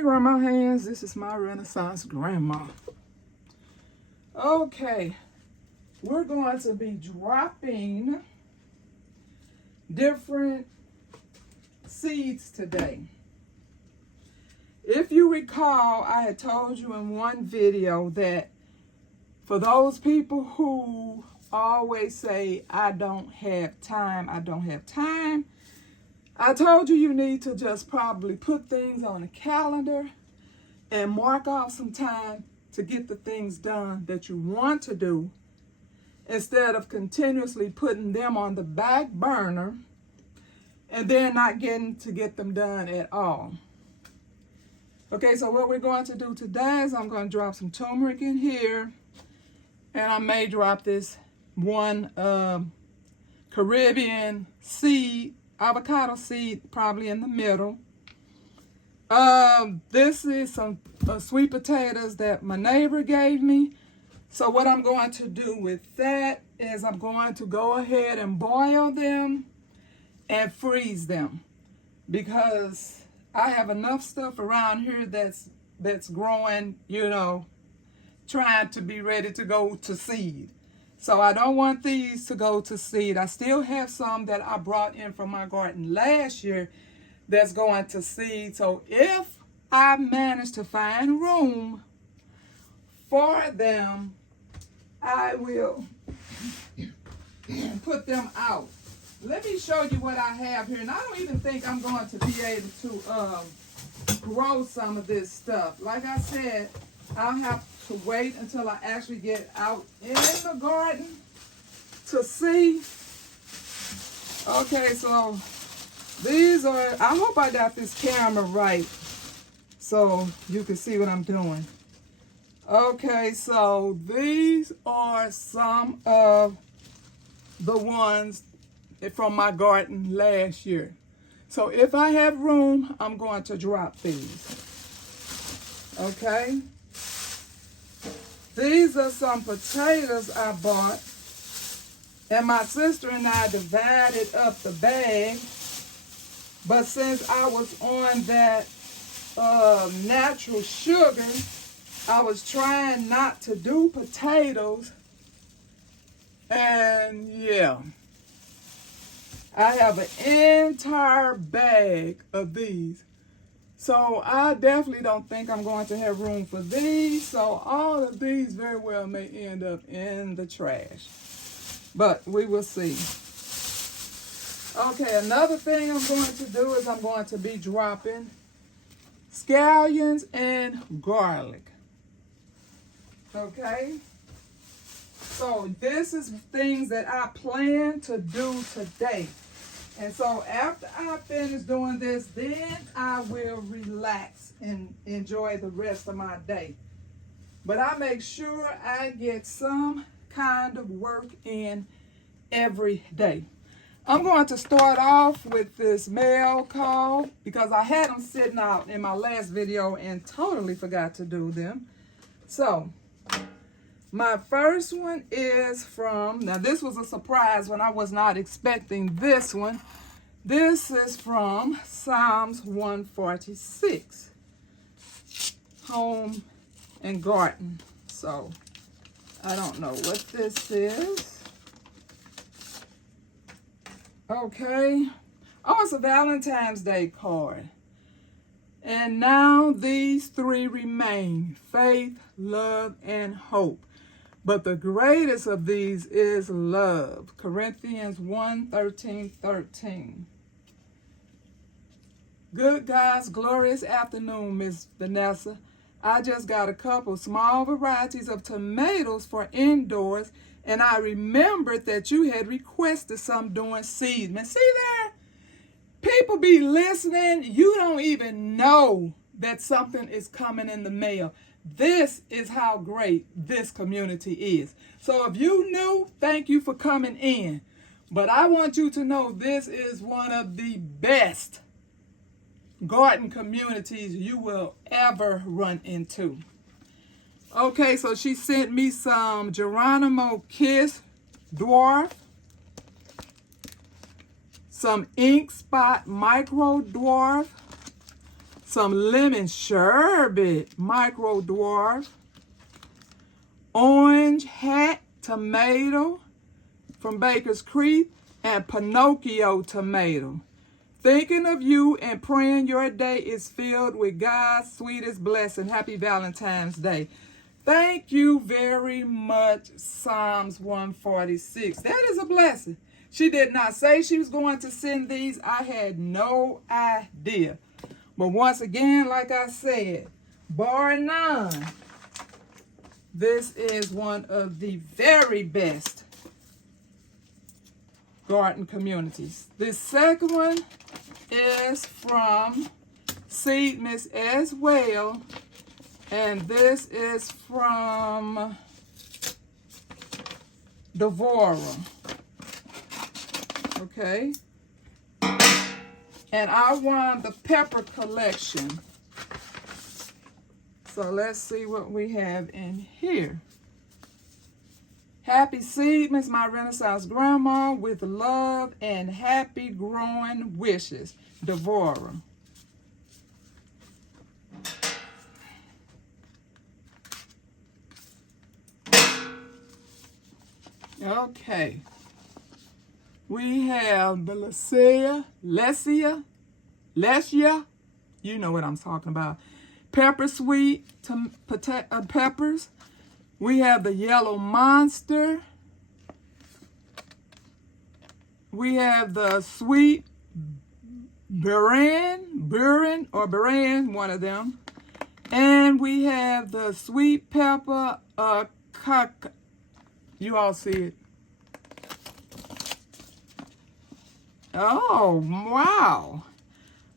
Hey, Grandma Hands, this is my Renaissance grandma. Okay, we're going to be dropping different seeds today. If you recall, I had told you in one video that for those people who always say, I don't have time, I told you you need to just probably put things on a calendar and mark off some time to get the things done that you want to do instead of continuously putting them on the back burner and then not getting to get them done at all. Okay, so what we're going to do today is I'm going to drop some turmeric in here, and I may drop this one Caribbean seed, avocado seed, probably in the middle. This is some sweet potatoes that my neighbor gave me. So what I'm going to do with that is I'm going to go ahead and boil them and freeze them, because I have enough stuff around here that's growing, trying to be ready to go to seed. So I don't want these to go to seed. I still have some that I brought in from my garden last year that's going to seed. So if I manage to find room for them, I will put them out. Let me show you what I have here. And I don't even think I'm going to be able to grow some of this stuff. Like I said, I'll have to wait until I actually get out in the garden to see. Okay, so these are, I hope I got this camera right so you can see what I'm doing. Okay, so these are some of the ones from my garden last year. So if I have room, I'm going to drop these. Okay. These are some potatoes I bought, and my sister and I divided up the bag. But since I was on that natural sugar, I was trying not to do potatoes. And yeah, I have an entire bag of these. So I definitely don't think I'm going to have room for these. So all of these very well may end up in the trash. But we will see. Okay, another thing I'm going to do is I'm going to be dropping scallions and garlic. Okay? So this is things that I plan to do today. And so after I finish doing this, then I will relax and enjoy the rest of my day. But I make sure I get some kind of work in every day. I'm going to start off with this mail call because I had them sitting out in my last video and totally forgot to do them. So my first one is from, now this was a surprise when I was not expecting this one. This is from Psalms 146, Home and Garden. So I don't know what this is. Okay. Oh, it's a Valentine's Day card. And now these three remain: faith, love, and hope. But the greatest of these is love. Corinthians 1:13. Good God's glorious afternoon, Miss Vanessa. I just got a couple small varieties of tomatoes for indoors, and I remembered that you had requested some doing seedman. See there? People be listening. You don't even know that something is coming in the mail. This is how great this community is. So if you knew, thank you for coming in. But I want you to know this is one of the best garden communities you will ever run into. Okay, so she sent me some Geronimo Kiss Dwarf, some Ink Spot Micro Dwarf, some lemon sherbet, micro dwarf, orange hat tomato from Baker's Creek, and Pinocchio tomato. Thinking of you and praying your day is filled with God's sweetest blessing. Happy Valentine's Day. Thank you very much, Psalms 146. That is a blessing. She did not say she was going to send these. I had no idea. But once again, like I said, bar none, this is one of the very best garden communities. This second one is from Seedmas as well. And this is from Devora. Okay. And I won the pepper collection. So let's see what we have in here. Happy Seedmas, my Renaissance grandma, with love and happy growing wishes. Devora. Okay. We have the Lesia, you know what I'm talking about. Pepper sweet peppers. We have the yellow monster. We have the sweet Burin, one of them. And we have the sweet pepper, you all see it. Oh, wow.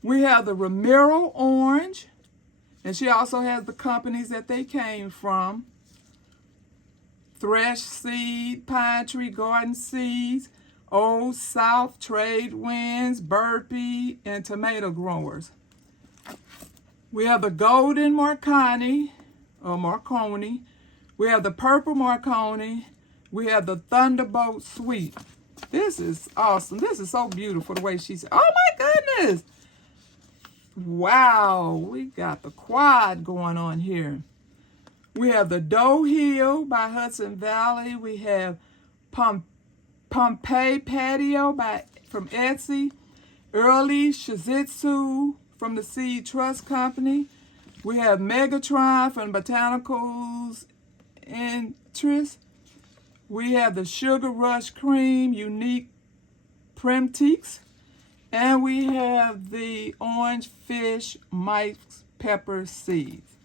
We have the Ramiro orange. And she also has the companies that they came from. Thresh Seed, Pine Tree Garden Seeds, Old South, Trade Winds, Burpee, and Tomato Growers. We have the Golden Marconi, or Marconi. We have the Purple Marconi. We have the Thunderbolt Sweet. This is awesome. This is so beautiful the way she said. Oh my goodness. Wow. We got the quad going on here. We have the Doe Hill by Hudson Valley. We have Pompeii Patio from Etsy. Early Shizitsu from the Seed Trust Company. We have Megatron from Botanicals Interest. We have the Sugar Rush Cream Unique Primtiques. And we have the Orange Fish Mike's Pepper Seeds.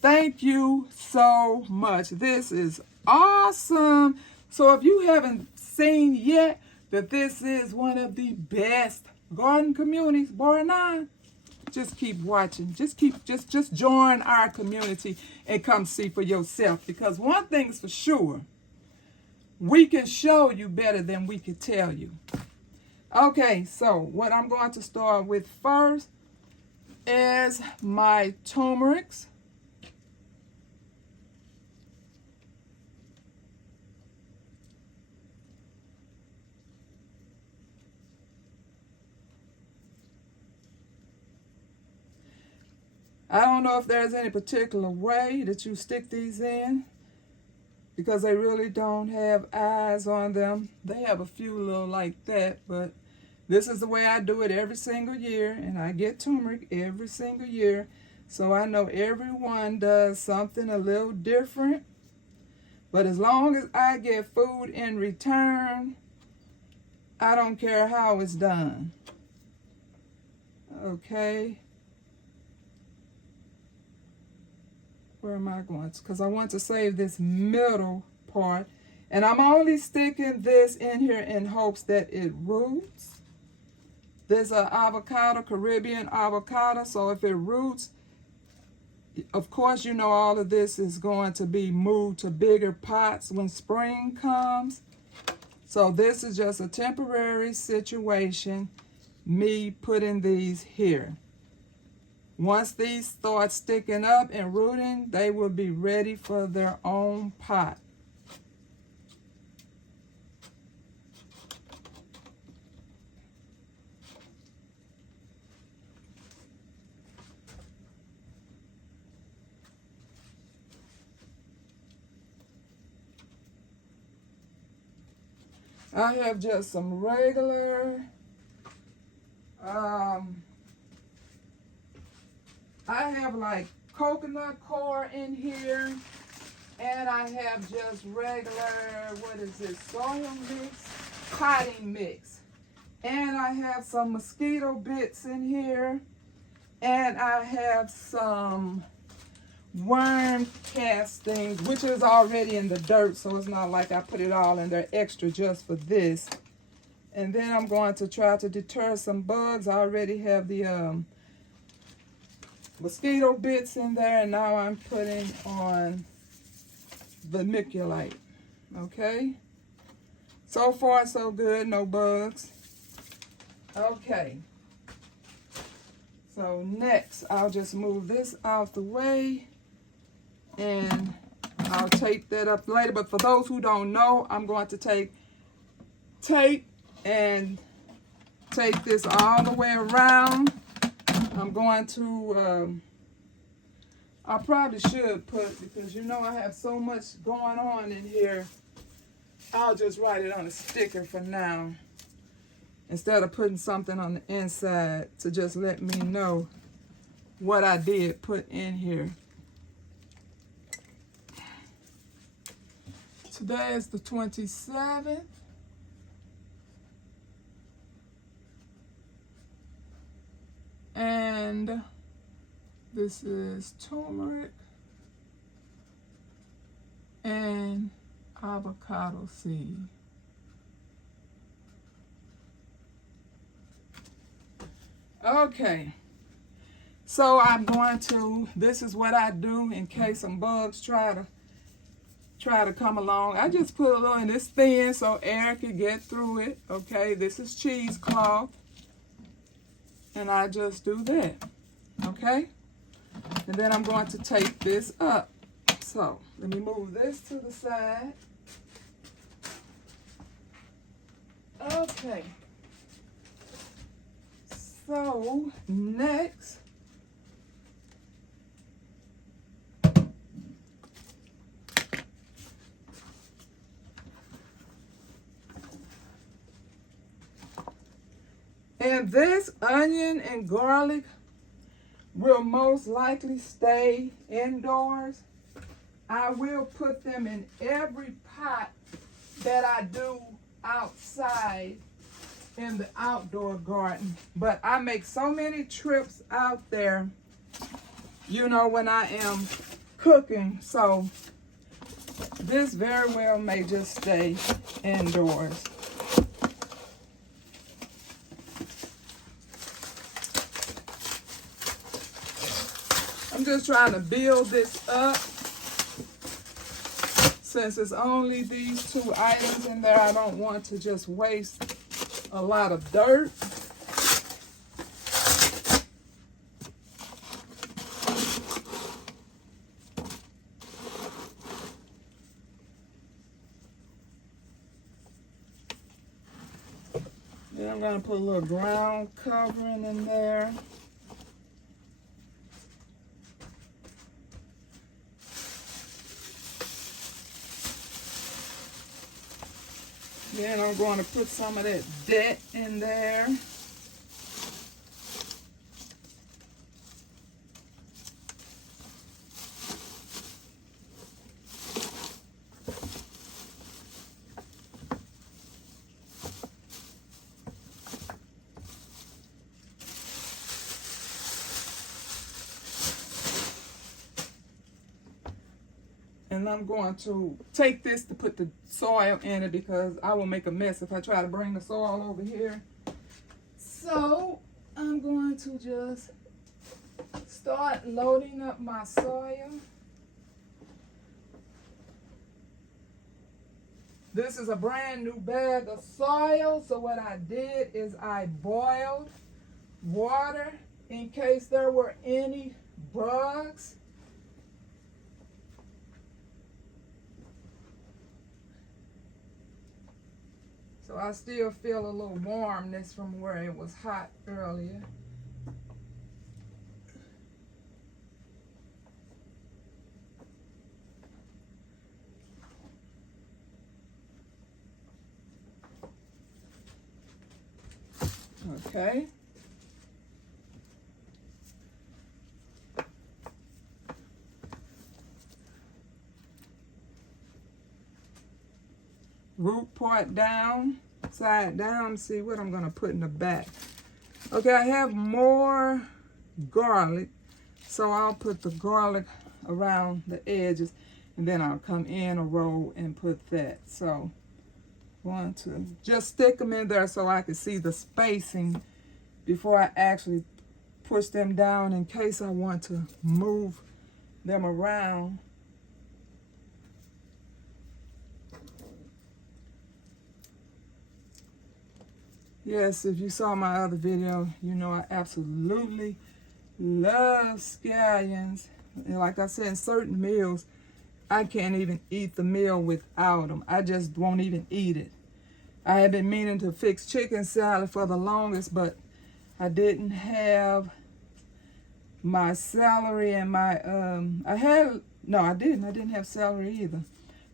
Thank you so much. This is awesome. So if you haven't seen yet that this is one of the best garden communities, bar none, just keep watching. Just join our community and come see for yourself. Because one thing's for sure, we can show you better than we can tell you. Okay, so what I'm going to start with first is my turmerics. I don't know if there's any particular way that you stick these in, because they really don't have eyes on them. They have a few little like that, but this is the way I do it every single year, and I get turmeric every single year, so I know everyone does something a little different. But as long as I get food in return, I don't care how it's done. Okay. Where am I going to? Because I want to save this middle part. And I'm only sticking this in here in hopes that it roots. There's an avocado, Caribbean avocado. So if it roots, of course, you know all of this is going to be moved to bigger pots when spring comes. So this is just a temporary situation, me putting these here. Once these start sticking up and rooting, they will be ready for their own pot. I have just some regular, I have like coconut coir in here, and I have just regular, what is this, soil mix, potting mix. And I have some mosquito bits in here, and I have some worm castings, which is already in the dirt, so it's not like I put it all in there extra just for this. And then I'm going to try to deter some bugs. I already have the mosquito bits in there, and now I'm putting on vermiculite. Okay, so far so good, no bugs. Okay, so next I'll just move this out the way, and I'll tape that up later. But for those who don't know, I'm going to take tape and take this all the way around. I'm going to, I probably should put, because you know I have so much going on in here, I'll just write it on a sticker for now, instead of putting something on the inside to just let me know what I did put in here. Today is the 27th. And this is turmeric and avocado seed. Okay, so I'm going to, this is what I do in case some bugs try to come along. I just put a little in this thin so air can get through it. Okay, this is cheesecloth, and I just do that. Okay, and then I'm going to tape this up. So let me move this to the side. Okay, so next, and this onion and garlic will most likely stay indoors. I will put them in every pot that I do outside in the outdoor garden. But I make so many trips out there, you know, when I am cooking. So this very well may just stay indoors. I'm just trying to build this up. Since it's only these two items in there, I don't want to just waste a lot of dirt. Then I'm going to put a little ground covering in there. Then I'm going to put some of that debt in there. And I'm going to take this to put the soil in it, because I will make a mess if I try to bring the soil over here. So I'm going to just start loading up my soil. This is a brand new bag of soil. So what I did is I boiled water in case there were any bugs. So I still feel a little warmness from where it was hot earlier. Okay. Root part down, side down. See what I'm gonna put in the back. Okay, I have more garlic, so I'll put the garlic around the edges, and then I'll come in a row and put that. So, want to just stick them in there so I can see the spacing before I actually push them down in case I want to move them around. Yes, if you saw my other video, you know I absolutely love scallions. And like I said, in certain meals, I can't even eat the meal without them. I just won't even eat it. I had been meaning to fix chicken salad for the longest, but I didn't have my celery and my, I didn't have celery either.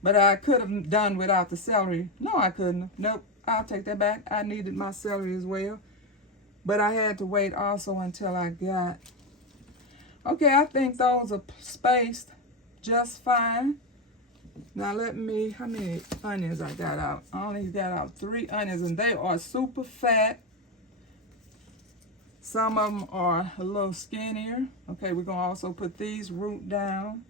But I could have done without the celery. No, I couldn't. Nope. I'll take that back. I needed my celery as well. But I had to wait also until I got... Okay, I think those are spaced just fine. Now let me... How many onions I got out? I only got out 3 onions, and they are super fat. Some of them are a little skinnier. Okay, we're going to also put these root down.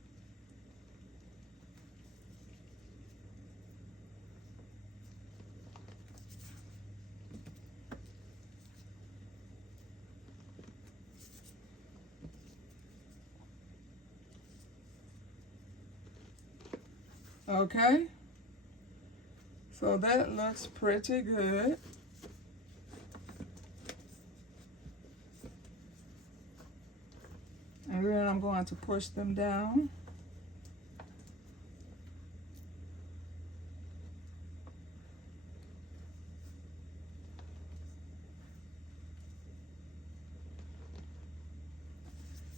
Okay, so that looks pretty good. And then I'm going to push them down.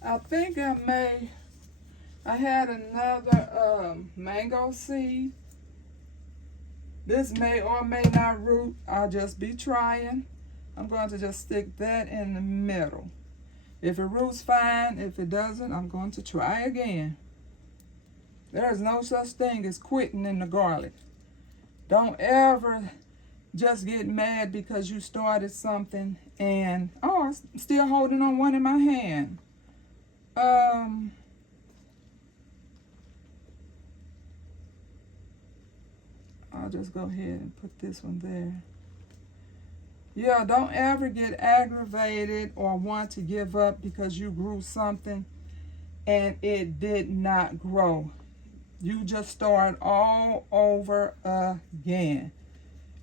I think I had another mango seed. This may or may not root. I'll just be trying. I'm going to just stick that in the middle. If it roots, fine. If it doesn't, I'm going to try again. There is no such thing as quitting in the garlic. Don't ever just get mad because you started something and, oh, I'm still holding on one in my hand. I'll just go ahead and put this one there. Yeah, don't ever get aggravated or want to give up because you grew something and it did not grow. You just start all over again.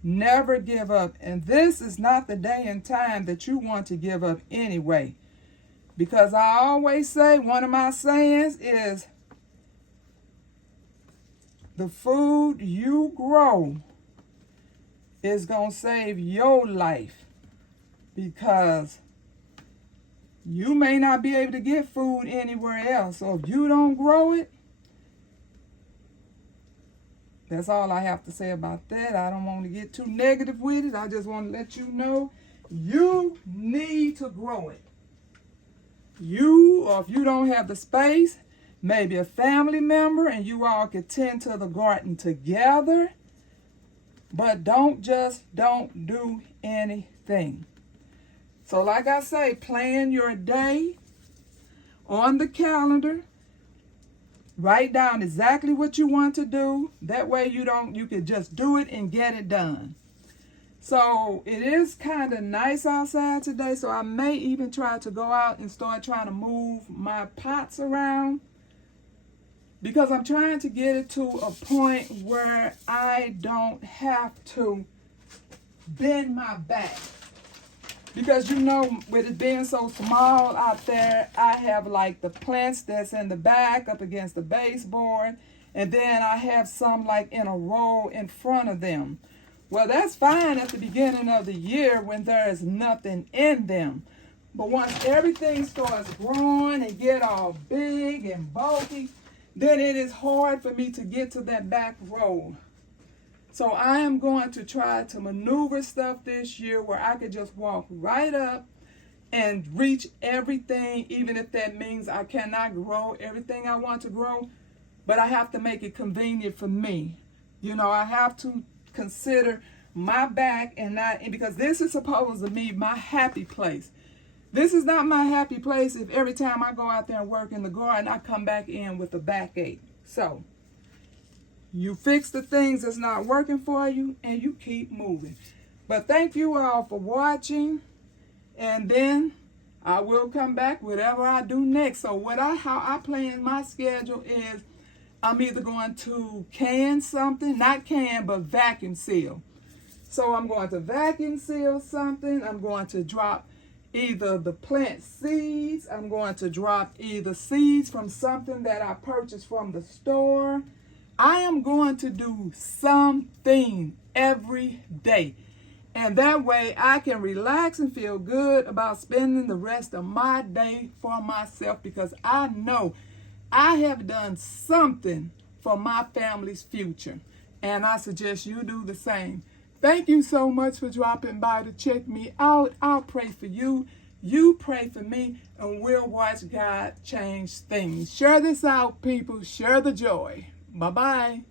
Never give up. And this is not the day and time that you want to give up anyway. Because I always say, one of my sayings is, the food you grow is going to save your life, because you may not be able to get food anywhere else. So if you don't grow it, that's all I have to say about that. I don't want to get too negative with it. I just want to let you know you need to grow it. You, or if you don't have the space, maybe a family member, and you all could tend to the garden together. But don't do anything. So like I say, plan your day on the calendar. Write down exactly what you want to do. That way you can just do it and get it done. So it is kind of nice outside today, so I may even try to go out and start trying to move my pots around, because I'm trying to get it to a point where I don't have to bend my back. Because you know, with it being so small out there, I have like the plants that's in the back up against the baseboard, and then I have some like in a row in front of them. Well, that's fine at the beginning of the year when there is nothing in them. But once everything starts growing and get all big and bulky, then it is hard for me to get to that back row. So I am going to try to maneuver stuff this year where I could just walk right up and reach everything, even if that means I cannot grow everything I want to grow, but I have to make it convenient for me. You know, I have to consider my back and because this is supposed to be my happy place. This is not my happy place if every time I go out there and work in the garden, I come back in with a backache. So, you fix the things that's not working for you and you keep moving. But thank you all for watching. And then I will come back whatever I do next. So how I plan my schedule is I'm either going to can something, not can, but vacuum seal. So I'm going to vacuum seal something. I'm going to drop either the plant seeds. I'm going to drop either seeds from something that I purchased from the store. I am going to do something every day. And that way I can relax and feel good about spending the rest of my day for myself, because I know I have done something for my family's future. And I suggest you do the same. Thank you so much for dropping by to check me out. I'll pray for you. You pray for me, and we'll watch God change things. Share this out, people. Share the joy. Bye-bye.